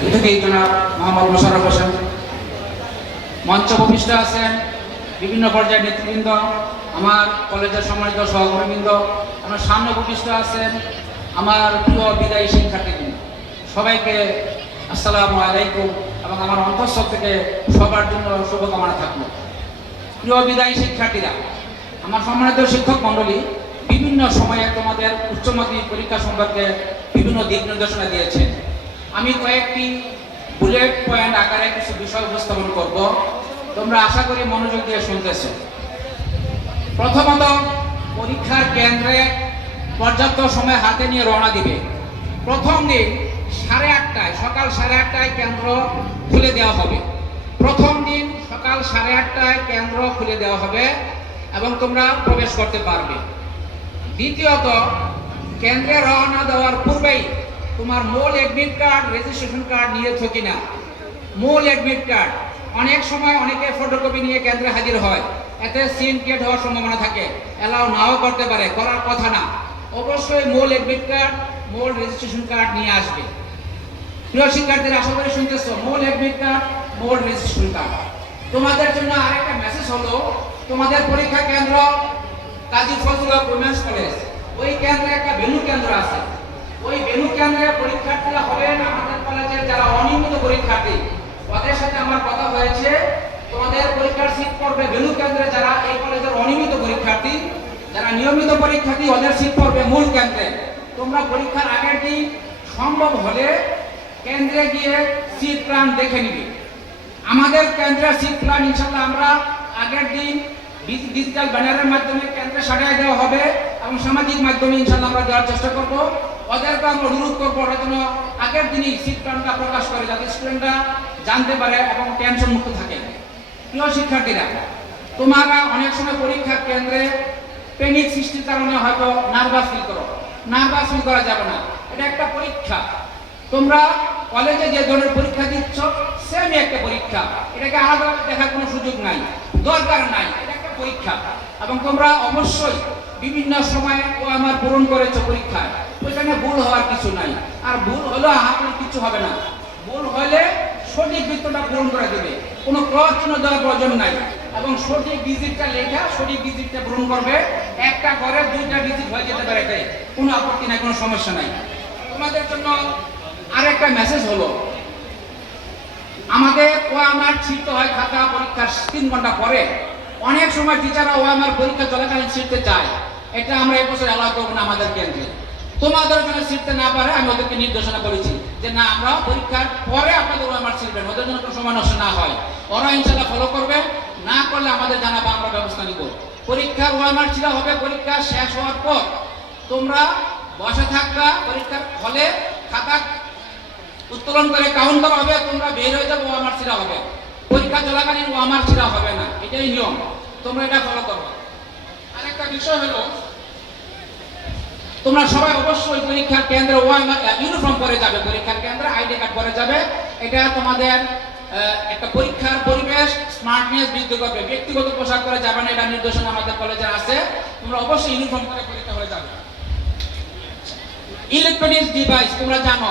থেকেই জনাব মোহাম্মদ মোশাররফ হোসেন মঞ্চ উপবিষ্ট আছেন, বিভিন্ন পর্যায়ের নেতৃবৃন্দ, আমার কলেজের সম্মানিত সহকর্মীবৃন্দ, আমার সামনে উপবিষ্ট আছেন আমার প্রিয় বিদায়ী শিক্ষার্থীবৃন্দ, সবাইকে আসসালামু আলাইকুম এবং আমার অন্তঃস্থল থেকে সবার জন্য শুভকামনা থাকলো। প্রিয় বিদায়ী শিক্ষার্থীরা, আমার সম্মানিত শিক্ষক মণ্ডলী বিভিন্ন সময়ে তোমাদের উচ্চ মাধ্যমিক পরীক্ষা সম্পর্কে বিভিন্ন দিক নির্দেশনা দিয়েছেন। আমি কয়েকটি বুলেট পয়েন্ট আকারে কিছু বিষয় উপস্থাপন করব, তোমরা আশা করি মনোযোগ দিয়ে শুনতেছ। প্রথমত, পরীক্ষার কেন্দ্রে পর্যাপ্ত সময় হাতে নিয়ে রওনা দিবে। প্রথম দিন 8:30টায়, সকাল 8:30টায় কেন্দ্র খুলে দেওয়া হবে। প্রথম দিন সকাল 8:30টায় কেন্দ্র খুলে দেওয়া হবে এবং তোমরা প্রবেশ করতে পারবে। দ্বিতীয়ত, কেন্দ্রে রওনা দেওয়ার পূর্বেই তোমার মূল অ্যাডমিট কার্ড, রেজিস্ট্রেশন কার্ড নিয়েছ কিনা। মূল অ্যাডমিট কার্ড, অনেক সময় অনেকে ফটোকপি নিয়ে কেন্দ্রে হাজির হয়, এতে সিনক্রিয়েট হওয়ার সম্ভাবনা থাকে, অ্যালাউ নাও করতে পারে, করার কথা না। অবশ্যই মূল অ্যাডমিট কার্ড, মূল রেজিস্ট্রেশন কার্ড নিয়ে আসবে। প্রিয় শিক্ষার্থীরা, আশা করি শুনতেছো, মূল অ্যাডমিট কার্ড, মূল রেজিস্ট্রেশন কার্ড। তোমাদের জন্য আরেকটা মেসেজ হলো, তোমাদের পরীক্ষা কেন্দ্র কাজী ফজলুল হক উইমেন্স কলেজ, ওই কেন্দ্রে একটা ভেন্যু কেন্দ্র আছে। ওই ভেন্যু কেন্দ্রে পরীক্ষার্থীরা হবেন আমাদের কলেজের যারা অনিয়মিত পরীক্ষার্থী, ওদের সাথে আমার কথা হয়েছে, তোমাদের পরীক্ষার সিট পড়বে ভেন্যু কেন্দ্রে। যারা এই কলেজের অনিয়মিত পরীক্ষার্থী, যারা নিয়মিত পরীক্ষার্থী, ওদের সিট পড়বে মূল কেন্দ্রে। তোমরা পরীক্ষার আগের দিন সম্ভব হলে কেন্দ্রে গিয়ে সিট প্ল্যান দেখে নিবে। আমাদের কেন্দ্রের সিট প্ল্যান ইনশাআল্লাহ আমরা আগের দিন ডিজিটাল ব্যানারের মাধ্যমে কেন্দ্রে সাজিয়ে দেওয়া হবে এবং সামাজিক মাধ্যমে ইনশাআল্লাহ আমরা দেওয়ার চেষ্টা করব। ওদেরকে আমরা অনুরোধ করবো ওরা যেন আগের দিনই সিট প্ল্যানটা প্রকাশ করে, যাতে স্টুডেন্টরা জানতে পারে এবং টেনশন মুক্ত থাকে। প্রিয় শিক্ষার্থীরা, তোমরা অনেক সময় পরীক্ষার কেন্দ্রে প্যানিক সৃষ্টির কারণে হয়তো নার্ভাস ফিল করো। নার্ভাস ফিল করা যাবে না, এটা একটা পরীক্ষা। তোমরা কলেজে যে ধরনের পরীক্ষা দিচ্ছ সেমই একটা পরীক্ষা, এটাকে আলাদা দেখার কোনো সুযোগ নাই, দরকার নাই। এটা একটা পরীক্ষা এবং তোমরা অবশ্যই বিভিন্ন সময়ে আমার পূরণ করেছো পরীক্ষায়, ওইখানে ভুল হওয়ার কিছু নাই। আর ভুল হলেও হাতের কিছু হবে না, ভুল হলে সঠিক বৃত্তটা পূরণ করে দেবে, কোনো ক্রস চিহ্ন দেওয়ার প্রয়োজন নাই এবং সঠিক ডিজিটটা লেখা, সঠিক ডিজিটটা পূরণ করবে। একটা ঘরে 2টা ডিজিট হয়ে যেতে পারে, তাই কোনো আপত্তি নাই, কোনো সমস্যা নাই। তোমাদের জন্য আরেকটা মেসেজ হলো, আমাদের আমার ছিটতে হয় খাতা পরীক্ষার 3 ঘন্টা পরে। অনেক সময় টিচাররা আমার পরীক্ষা চলাকালীন ছিটতে চায়, এটা আমরা এবছর অ্যালাউ করবো না আমাদের কেন্দ্রে। তোমাদের জন্য ছিটতে না পারে আমি ওদেরকে নির্দেশনা করেছি যে না, আমরা পরীক্ষার পরে আপনাদের আমার ছিটবেন, ওদের জন্য কোনো সময় নষ্ট না হয়। ওরা ইনশাল্লাহ ফলো করবে, না করলে আমাদের জানাবো, আমরা ব্যবস্থা নিব। পরীক্ষার ওয়ামার ছিল হবে পরীক্ষা শেষ হওয়ার পর, তোমরা বসে থাকবা, পরীক্ষার হলে খাতা উত্তোলন করে কাউন্ট করা হবে, তোমরা বের হয়ে যাবো, ওয়ামার ছিল হবে। পরীক্ষা চলাকালীন ওয়ামার ছিল হবে না, এটাই নিয়ম, তোমরা এটা ফলো করো। আরেকটা বিষয় হলো, তোমরা সবাই অবশ্যই পরীক্ষার কেন্দ্রে ইউনিফর্ম পরে যাবে, পরীক্ষার কেন্দ্রে আইডি কার্ড পরে যাবে। এটা তোমাদের একটা পরীক্ষার পরিবেশ স্মার্টনেস বৃদ্ধি করবে। ব্যক্তিগত পোশাক পরে যাবে না, এটা নির্দেশনা আমাদের কলেজে আছে। তোমরা অবশ্যই ইউনিফর্ম পরে পরীক্ষা হলে যাবে। ইলেকট্রনিক্স ডিভাইস তোমরা জানো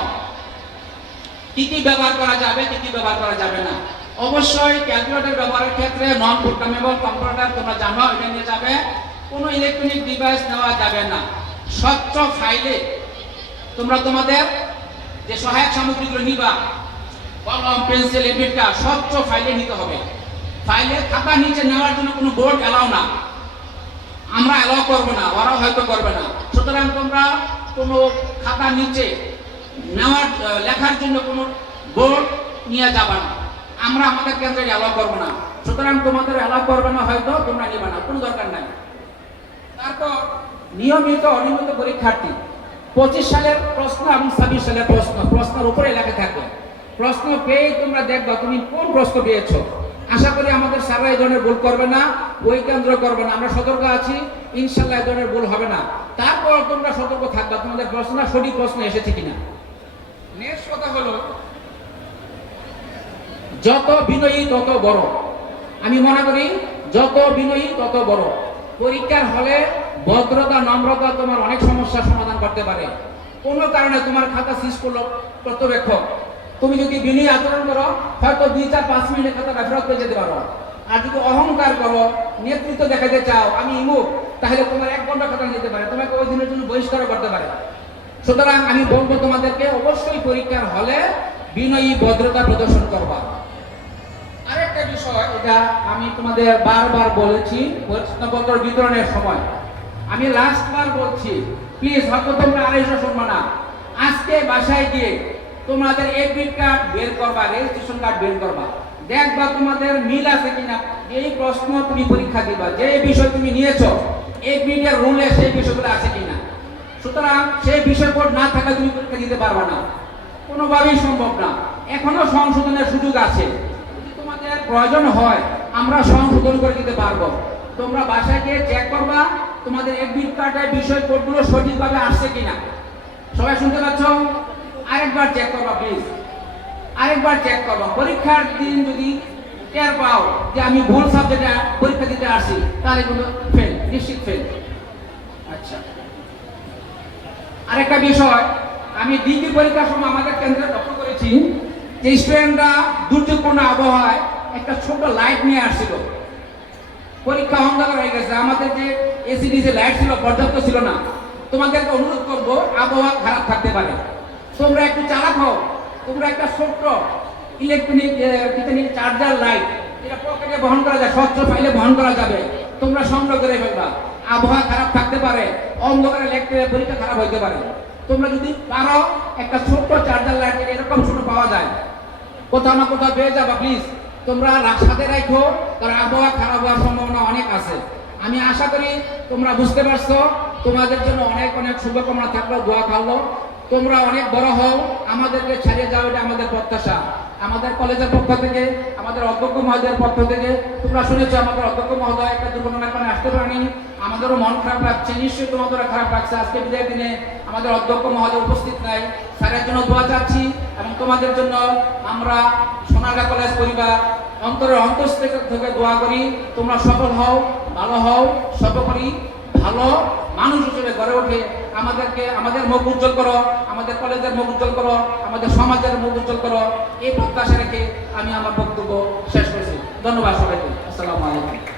কি কি ব্যবহার করা যাবে, কি কি ব্যবহার করা যাবে না। অবশ্যই ক্যালকুলেটর ব্যবহারের ক্ষেত্রে নন প্রোগ্রামেবল কম্পিউটার তোমরা জানো, এটা নিয়ে যাবে। কোনো ইলেকট্রনিক ডিভাইস নেওয়া যাবে না। স্বচ্ছ ফাইলে তোমরা তোমাদের যে সহায়ক সামগ্রীগুলো নিবা, কলম, পেন্সিল, এডমিট কার্ড, স্বচ্ছ ফাইলে নিতে হবে। ফাইলে খাতা নিচে নেওয়ার জন্য কোনো বোর্ড এলাও না, আমরা এলাও করবো না, ওরাও হয়তো করবে না। সুতরাং তোমরা কোনো খাতা নিচে নেওয়ার লেখার জন্য কোনো বোর্ড নিয়ে যাবা না, আমরা আমাদের কেন্দ্রে এলাও করবো না। সুতরাং তোমাদের এলাও করবে না, হয়তো তোমরা নিবা না, কোনো দরকার নাই। তারপর নিয়মিত অনিয়মিত পরীক্ষার্থী 25 সালের প্রশ্ন এবং 26 সালের প্রশ্নের উপরে লেখা থাকবে। প্রশ্ন পেয়ে তোমরা দেখবা তুমি কোন প্রশ্ন পেয়েছো। আশা করি আমাদের স্যাররা এই ধরনের ভুল করবে না, ওই কেন্দ্র করবে না, আমরা সতর্ক আছি, ইনশাল্লাহ এই ধরনের ভুল হবে না। তারপর তোমরা সতর্ক থাকবা তোমাদের প্রশ্ন সঠিক প্রশ্ন এসেছে কিনা। নেক্সট কথা হলো, যত বিনয়ী তত বড়। আমি মনে করি যত বিনয়ী তত বড়। পরীক্ষার হলে ভদ্রতা, নম্রতা তোমার অনেক সমস্যার সমাধান করতে পারে। কোনো কারণে তোমার খাতা সিজ করলো পর্যবেক্ষক, তুমি যদি বিনয়ী আচরণ করো হয়তো 2-4-5 মিনিটের খাতাটা ফেরত পেয়ে যেতে পারো। আর যদি অহংকার করো, নেতৃত্ব দেখাতে চাও আমি ইমুক, তাহলে তোমার 1 ঘন্টা খাতা যেতে পারে, তোমাকে ওই দিনের জন্য বহিষ্কার করতে পারে। সুতরাং আমি বলবো তোমাদেরকে অবশ্যই পরীক্ষার হলে বিনয়ী ভদ্রতা প্রদর্শন করবা। আরেকটা বিষয়, এটা আমি তোমাদের বারবার বলেছি প্রশ্নপত্র বিতরণের সময়, আমি লাস্টবার বলছি, প্লিজ হয়তো তোমরা আড়াইশো শুনবা না, আজকে বাসায় গিয়ে তোমাদের এডমিট কার্ড বের করবা, রেজিস্ট্রেশন কার্ড বের করবা, দেখবা তোমাদের মিল আছে কিনা। এই প্রশ্ন তুমি পরীক্ষা দিবা, যে বিষয় তুমি নিয়েছো এডমিটের রুলে সেই বিষয়গুলো আছে কিনা। সুতরাং সেই বিষয় কোড না থাকলে তুমি পরীক্ষা দিতে পারবা না, কোনোভাবেই সম্ভব না। এখনো সংশোধনের সুযোগ আছে, যদি তোমাদের প্রয়োজন হয় আমরা সংশোধন করে দিতে পারবো। তোমরা বাসায় গিয়ে চেক করবা তোমাদের এডমিট কার্ডের বিষয় কোডগুলো সঠিকভাবে আসছে কিনা। সবাই শুনতে পাচ্ছ? আরেকবার চেক করবা প্লিজ, আরেকবার চেক করবা। পরীক্ষার দিন যদি টের পাও যে আমি ভুল সাবজেক্টে পরীক্ষা দিতে আসি, তাহলে কিন্তু ফেল, নিশ্চিত ফেল। আচ্ছা, আরেকটা বিষয়, আমি ডিগ্রি পরীক্ষার সময় আমাদের কেন্দ্রে লক্ষ্য করেছি যে স্টুডেন্টরা দুর্যোগপূর্ণ আবহাওয়ায় একটা ছোট লাইট নিয়ে আসছিল। পরীক্ষা অন্ধকার হয়ে গেছে, আমাদের যে এসিডিসি লাইট ছিল পর্যাপ্ত ছিল না। তোমাদেরকে অনুরোধ করবো, আবহাওয়া খারাপ থাকতে পারে, তোমরা একটু চালাক হও, তোমরা একটা ছোট্ট ইলেকট্রনিক চার্জার লাইট, এটা পকেটে বহন করা যায়, স্বচ্ছ ফাইলে বহন করা যাবে, তোমরা সংগ্রহ করে ফেলবা। আবহাওয়া খারাপ থাকতে পারে, অন্ধকারে লিখতে পরীক্ষা খারাপ হইতে পারে। তোমরা যদি পারো একটা ছোট্ট চার্জার লাইট এরকম ছোট পাওয়া যায়, কোথাও না কোথাও পেয়ে যাবা, প্লিজ তোমরা সাথে রাখো, কারণ আবহাওয়া খারাপ হওয়ার সম্ভাবনা অনেক আছে। আমি আশা করি তোমরা বুঝতে পারছো। তোমাদের জন্য অনেক অনেক শুভকামনা থাকলো, দোয়া থাকলো। তোমরা অনেক বড় হও, আমাদেরকে ছাড়িয়ে যাও, এটা আমাদের প্রত্যাশা। আমাদের কলেজের পক্ষ থেকে, আমাদের অধ্যক্ষ মহোদয়ের পক্ষ থেকে, তোমরা শুনেছো আমাদের অধ্যক্ষ মহোদয় একটা দুর্ঘটনার কারণে আসতে পারেনি, আমাদেরও মন খারাপ লাগছে, নিশ্চয়ই তোমাদেরও খারাপ লাগছে। আজকে বিদায়ের দিনে আমাদের অধ্যক্ষ মহোদয় উপস্থিত নাই, স্যারের জন্য দোয়া চাচ্ছি এবং তোমাদের জন্য আমরা সোনারগাঁ কলেজ পরিবার অন্তরের অন্তঃস্থল থেকে দোয়া করি। তোমরা সফল হও, ভালো হও, সর্বোপরি ভালো মানুষ হিসেবে গড়ে ওঠে, আমাদেরকে আমাদের মুখ উজ্জ্বল করো, আমাদের কলেজের মুখ উজ্জ্বল করো, আমাদের সমাজের মুখ উজ্জ্বল করো, এই প্রত্যাশা রেখে আমি আমার বক্তব্য শেষ করছি। ধন্যবাদ সবাইকে। আসসালামু আলাইকুম।